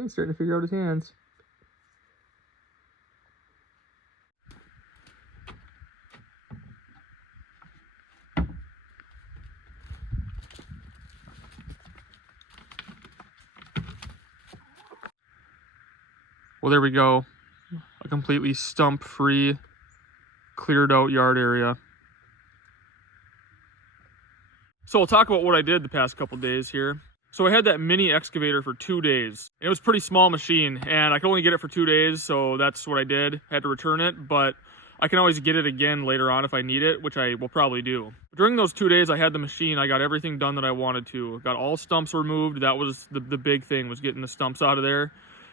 He's starting to figure out his hands. Well, there we go. A completely stump-free, cleared-out yard area. So I'll talk about what I did the past couple days here. So I had that mini excavator for 2 days. It was a pretty small machine, and I could only get it for 2 days, so that's what I did. I had to return it, but I can always get it again later on if I need it, which I will probably do. During those 2 days I had the machine, I got everything done that I wanted to. Got all stumps removed. That was the big thing, was getting the stumps out of there.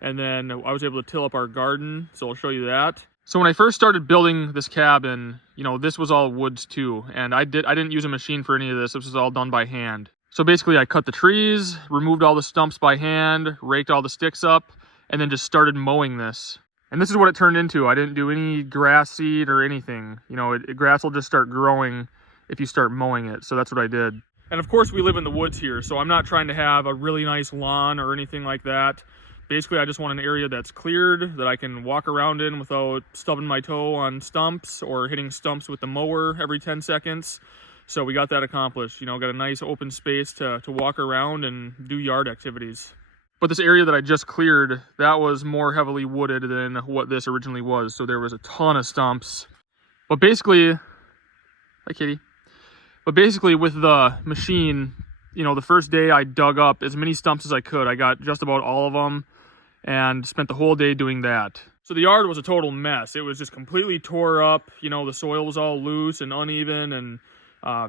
And then I was able to till up our garden, so I'll show you that. So when I first started building this cabin, you know, this was all woods too, and I didn't use a machine for any of this. This was all done by hand. So basically I cut the trees, removed all the stumps by hand, raked all the sticks up, and then just started mowing this. And this is what it turned into. I didn't do any grass seed or anything. You know, grass will just start growing if you start mowing it. So that's what I did. And of course we live in the woods here, so I'm not trying to have a really nice lawn or anything like that. Basically, I just want an area that's cleared, that I can walk around in without stubbing my toe on stumps or hitting stumps with the mower every 10 seconds. So we got that accomplished. You know, got a nice open space to walk around and do yard activities. But this area that I just cleared, that was more heavily wooded than what this originally was. So there was a ton of stumps. But basically, hi kitty. But basically with the machine, you know, the first day I dug up as many stumps as I could. I got just about all of them and spent the whole day doing that. So the yard was a total mess. It was just completely tore up. You know, the soil was all loose and uneven and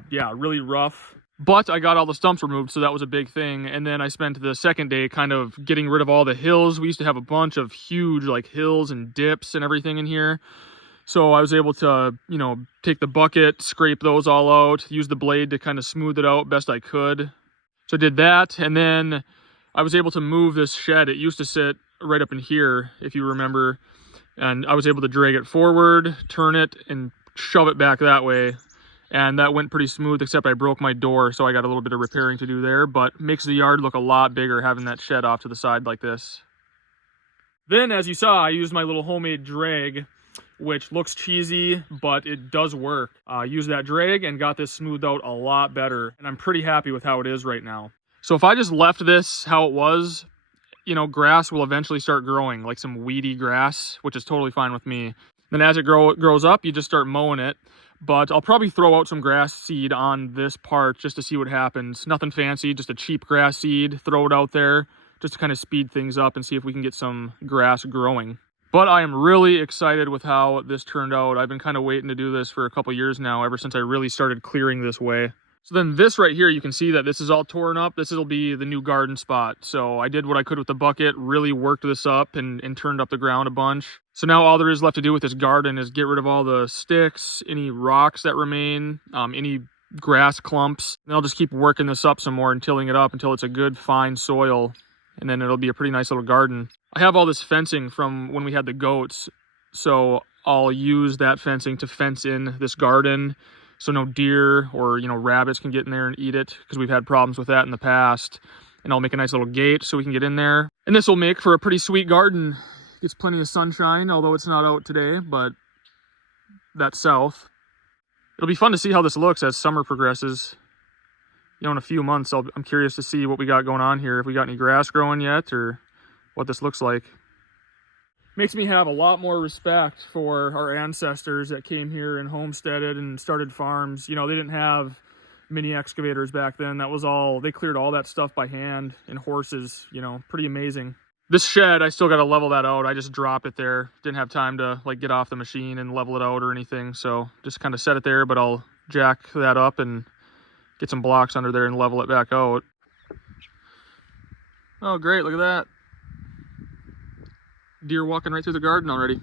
yeah, really rough. But I got all the stumps removed, so that was a big thing. And then I spent the second day kind of getting rid of all the hills. We used to have a bunch of huge like hills and dips and everything in here. So I was able to, you know, take the bucket, scrape those all out, use the blade to kind of smooth it out best I could. So I did that, and then I was able to move this shed. It used to sit right up in here, if you remember, and I was able to drag it forward, turn it, and shove it back that way. And that went pretty smooth, except I broke my door, so I got a little bit of repairing to do there, but makes the yard look a lot bigger having that shed off to the side like this. Then, as you saw, I used my little homemade drag, which looks cheesy, but it does work. Used that drag and got this smoothed out a lot better, and I'm pretty happy with how it is right now. So if I just left this how it was, you know, grass will eventually start growing, like some weedy grass, which is totally fine with me. Then as it grows up, you just start mowing it. But I'll probably throw out some grass seed on this part just to see what happens. Nothing fancy, just a cheap grass seed, throw it out there just to kind of speed things up and see if we can get some grass growing. But I am really excited with how this turned out. I've been kind of waiting to do this for a couple years now, ever since I really started clearing this way. So then this right here, you can see that this is all torn up. This will be the new garden spot. So I did what I could with the bucket, really worked this up and turned up the ground a bunch. So now all there is left to do with this garden is get rid of all the sticks, any rocks that remain, any grass clumps. And I'll just keep working this up some more and tilling it up until it's a good fine soil. And then it'll be a pretty nice little garden. I have all this fencing from when we had the goats. So I'll use that fencing to fence in this garden, so no deer or, you know, rabbits can get in there and eat it, because we've had problems with that in the past. And I'll make a nice little gate so we can get in there. And this will make for a pretty sweet garden. Gets plenty of sunshine, although it's not out today, but that's south. It'll be fun to see how this looks as summer progresses. You know, in a few months, I'm curious to see what we got going on here, if we got any grass growing yet or what this looks like. Makes me have a lot more respect for our ancestors that came here and homesteaded and started farms. You know, they didn't have mini excavators back then. That was all, they cleared all that stuff by hand and horses, you know, pretty amazing. This shed, I still got to level that out. I just dropped it there. Didn't have time to like get off the machine and level it out or anything. So just kind of set it there, but I'll jack that up and get some blocks under there and level it back out. Oh, great. Look at that. Deer walking right through the garden already.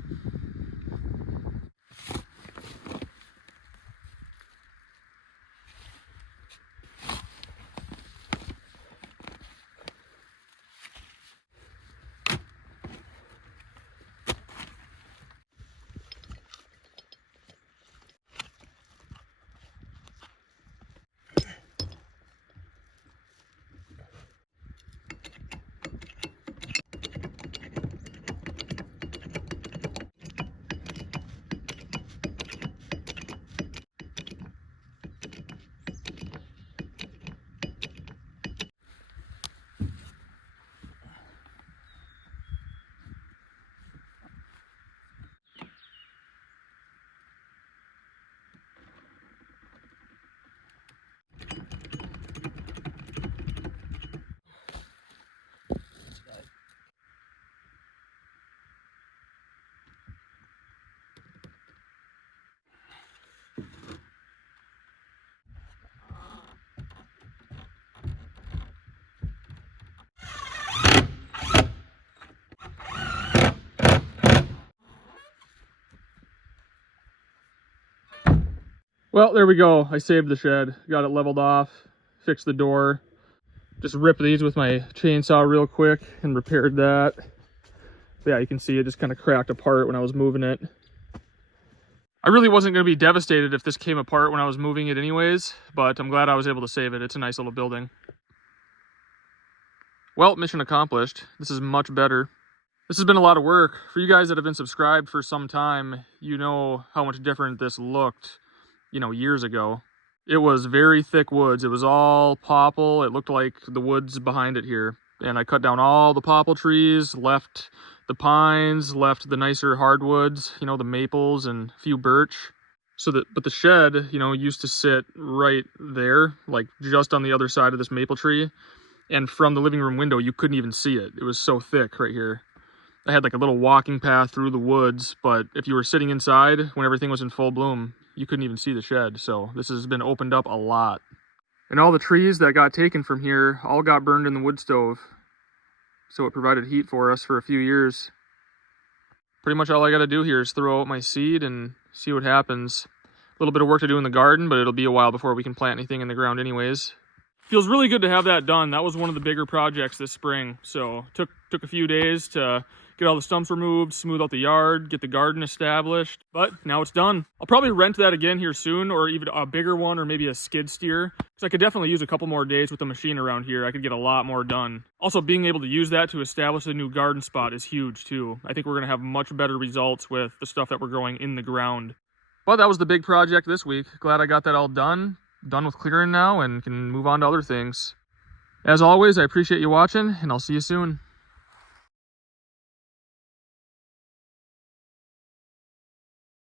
Well, there we go. I saved the shed, got it leveled off, fixed the door. Just ripped these with my chainsaw real quick and repaired that. But yeah, you can see it just kind of cracked apart when I was moving it. I really wasn't going to be devastated if this came apart when I was moving it anyways, but I'm glad I was able to save it. It's a nice little building. Well, mission accomplished. This is much better. This has been a lot of work. For you guys that have been subscribed for some time, you know how much different this looked, you know, years ago. It was very thick woods. It was all popple. It looked like the woods behind it here. And I cut down all the popple trees, left the pines, left the nicer hardwoods, you know, the maples and a few birch. But the shed, you know, used to sit right there, like just on the other side of this maple tree. And from the living room window, you couldn't even see it. It was so thick right here. I had like a little walking path through the woods, but if you were sitting inside when everything was in full bloom, you couldn't even see the shed. So this has been opened up a lot. And all the trees that got taken from here all got burned in the wood stove. So it provided heat for us for a few years. Pretty much all I got to do here is throw out my seed and see what happens. A little bit of work to do in the garden, but it'll be a while before we can plant anything in the ground anyways. Feels really good to have that done. That was one of the bigger projects this spring. So took a few days to get all the stumps removed, smooth out the yard, get the garden established, but now it's done. I'll probably rent that again here soon, or even a bigger one, or maybe a skid steer, because I could definitely use a couple more days with the machine around here. I could get a lot more done. Also, being able to use that to establish a new garden spot is huge too. I think we're gonna have much better results with the stuff that we're growing in the ground. But that was the big project this week. Glad I got that all done with clearing now, and can move on to other things. As always, I appreciate you watching, and I'll see you soon.